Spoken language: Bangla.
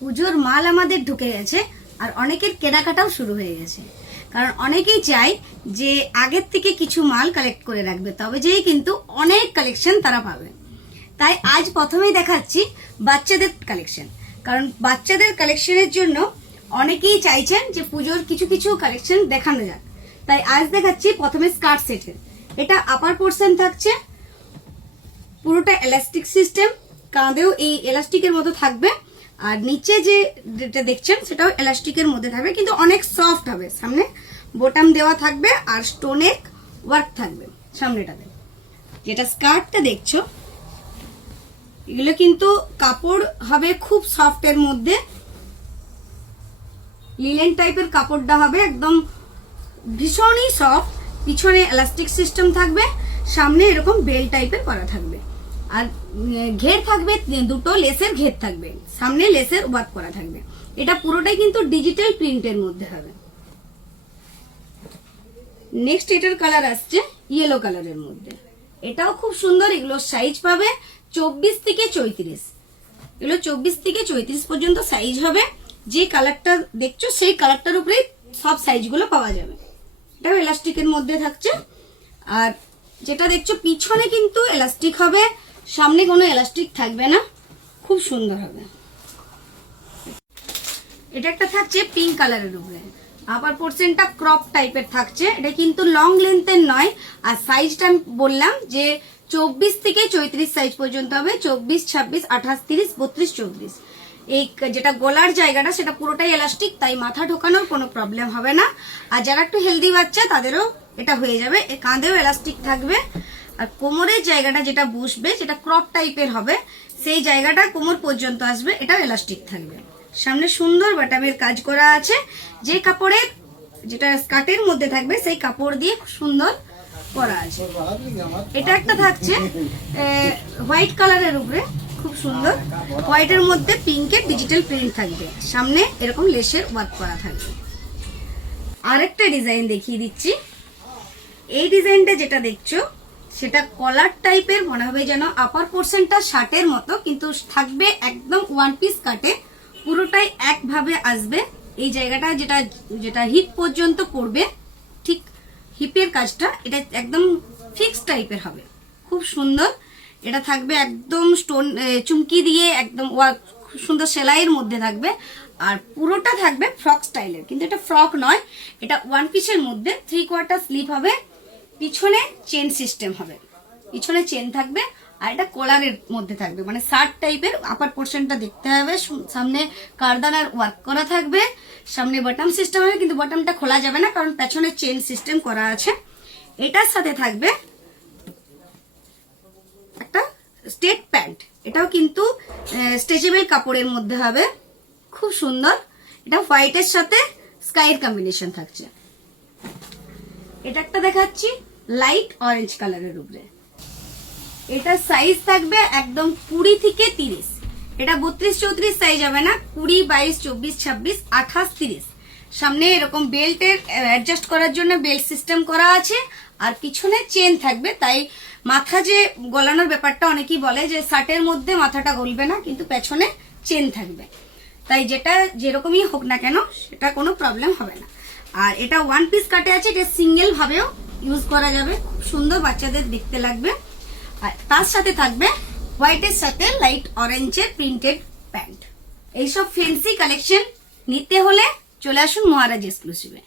পুজোর মাল আমাদের ঢুকে গেছে আর অনেকের কেনাকাটাও শুরু হয়ে গেছে। কারণ অনেকেই চায় যে আগের থেকে কিছু মাল কালেক্ট করে রাখবে, তবে যেই কিন্তু অনেক কালেকশন তারা পাবে। তাই আজ প্রথমেই দেখাচ্ছি বাচ্চাদের কালেকশন, কারণ বাচ্চাদের কালেকশনের জন্য অনেকেই চাইছেন যে পুজোর কিছু কিছু কালেকশন দেখানো যাক। তাই আজ দেখাচ্ছি প্রথমে স্কার্ট সেটের। এটা আপার পোর্শন থাকছে পুরোটা এলাস্টিক সিস্টেম, কাঁধেও এই এলাস্টিকের মতো থাকবে, আর নিচে যেটা দেখছেন সেটাও এলাস্টিকের মধ্যে থাকবে, কিন্তু অনেক সফট হবে। সামনে বোতাম দেওয়া থাকবে আর স্টোনের ওয়ার্ক থাকবে সামনেটাতে। যেটা স্কার্টটা দেখছো এগুলো কিন্তু কাপড় হবে খুব সফট, এর মধ্যে লিলেন টাইপের কাপড়টা হবে, একদম ভীষণই সফট। পিছনে এলাস্টিক সিস্টেম থাকবে, সামনে এরকম বেল টাইপের করা থাকবে, আর ঘের থাকবে দুটো লেসের ঘের থাকবে, সামনে লেসের ওয়ার্ক করা থাকবে। এটা পুরোটাই কিন্তু ডিজিটাল প্রিন্টের মধ্যে হবে। নেক্সট এটার কালার আসছে ইয়েলো কালারের মধ্যে, এটাও খুব সুন্দর। এগুলোর সাইজ পাবে 24 থেকে 34, এগুলো 24 থেকে 34 পর্যন্ত সাইজ হবে। যে কালারটা দেখছো সেই কালারটার উপরেই সব সাইজগুলো পাওয়া যাবে। এটাও এলাস্টিকের মধ্যে থাকছে, আর যেটা দেখছো পিছনে কিন্তু এলাস্টিক হবে, সামনে কোনো এলাস্টিক থাকবে না, খুব সুন্দর হবে। এটা একটা থাকছে পিঙ্ক কালারের উপরে, আপার পোর্শনটা ক্রপ টাইপের থাকছে। এটা কিন্তু লং লেন্থের নয়, আর সাইজটা আমি বললাম যে 24 থেকে 34 সাইজ পর্যন্ত হবে। 24, 26, 28, 30, 32, 34। এই যেটা গলার জায়গাটা সেটা পুরোটাই এলাস্টিক, তাই মাথা ঢোকানোর কোনো প্রবলেম হবে না। আর যারা একটু হেলদি বাচ্চা তাদেরও এটা হয়ে যাবে। কাঁধেও এলাস্টিক থাকবে, আর কোমরের জায়গাটা যেটা বসবে যেটা ক্রপ টাইপের হবে, সেই জায়গাটা কোমর পর্যন্ত আসবে, এটাও এলাস্টিক থাকবে। সামনে সুন্দর বাটামের কাজ করা আছে, যে কাপড়ের যেটা স্কার্টের মধ্যে থাকবে সেই কাপড় দিয়ে খুব সুন্দর করা আছে। এটা একটা থাকছে হোয়াইট কালারের উপরে, খুব সুন্দর। হোয়াইটের মধ্যে পিঙ্কের ডিজিটাল প্রিন্ট থাকবে, সামনে এরকম লেসের ওয়ার্ক করা থাকবে। আরেকটা ডিজাইন দেখিয়ে দিচ্ছি। এই ডিজাইনটা যেটা দেখছো সেটা কলার টাইপের, মনে হবে যেন আপার পোর্শনটা শার্টের মতো, কিন্তু থাকবে একদম ওয়ান পিস কাটে, পুরোটাই একভাবে আসবে। এই জায়গাটা যেটা যেটা হিপ পর্যন্ত পড়বে, ঠিক হিপের কাজটা এটা একদম ফিক্স টাইপের হবে, খুব সুন্দর। এটা থাকবে একদম স্টোন চুমকি দিয়ে একদম ওয়ার্ক, খুব সুন্দর সেলাইয়ের মধ্যে থাকবে, আর পুরোটা থাকবে ফ্রক স্টাইলের, কিন্তু এটা ফ্রক নয়, এটা ওয়ান পিসের মধ্যে 3/4 স্লিভ হবে। পিছনে চেন সিস্টেম হবে, পিছনে চেন থাকবে, আর এটা কলারের মধ্যে থাকবে, মানে শার্ট টাইপের। আপার পোর্শনটা দেখতে হবে, সামনে কারদানার ওয়ার্ক করা থাকবে, সামনে বটম সিস্টেম হবে, কিন্তু বটমটা খোলা যাবে না কারণ পেছনে চেন সিস্টেম করা আছে। এটার সাথে থাকবে একটা স্টেট প্যান্ট, এটাও কিন্তু স্ট্রেচেবল কাপড়ের মধ্যে হবে, খুব সুন্দর। এটা হোয়াইটের সাথে স্কাইয়ের কম্বিনেশন থাকছে। এটা একটা দেখাচ্ছি লাইট অরেঞ্জ কালারের উপরে, এটা সাইজ থাকবে একদম 20 থেকে 30। এটা 32, 34 সাইজ হবে না, 20, 22, 24, 26, 28, 30। সামনে এরকম বেল্টের অ্যাডজাস্ট করার জন্য বেল্ট সিস্টেম করা আছে, আর পিছনে চেন থাকবে। তাই মাথা যে গলানোর ব্যাপারটা অনেকেই বলে যে শার্টের মধ্যে মাথাটা গলবে না, কিন্তু পেছনে চেন থাকবে, তাই যেটা যেরকমই হোক না কেন সেটা কোনো প্রবলেম হবে না। আর এটা ওয়ান পিস কাটে আছে, এটা সিঙ্গেল ভাবেও ইউজ করা যাবে, খুব সুন্দর বাচ্চাদের দেখতে লাগবে। আর তার সাথে থাকবে হোয়াইটের সাথে লাইট অরেঞ্জের প্রিন্টেড প্যান্ট। এইসব ফ্যান্সি কালেকশন নিতে হলে চলে আসুন মহারাজ এক্সক্লুসিভে।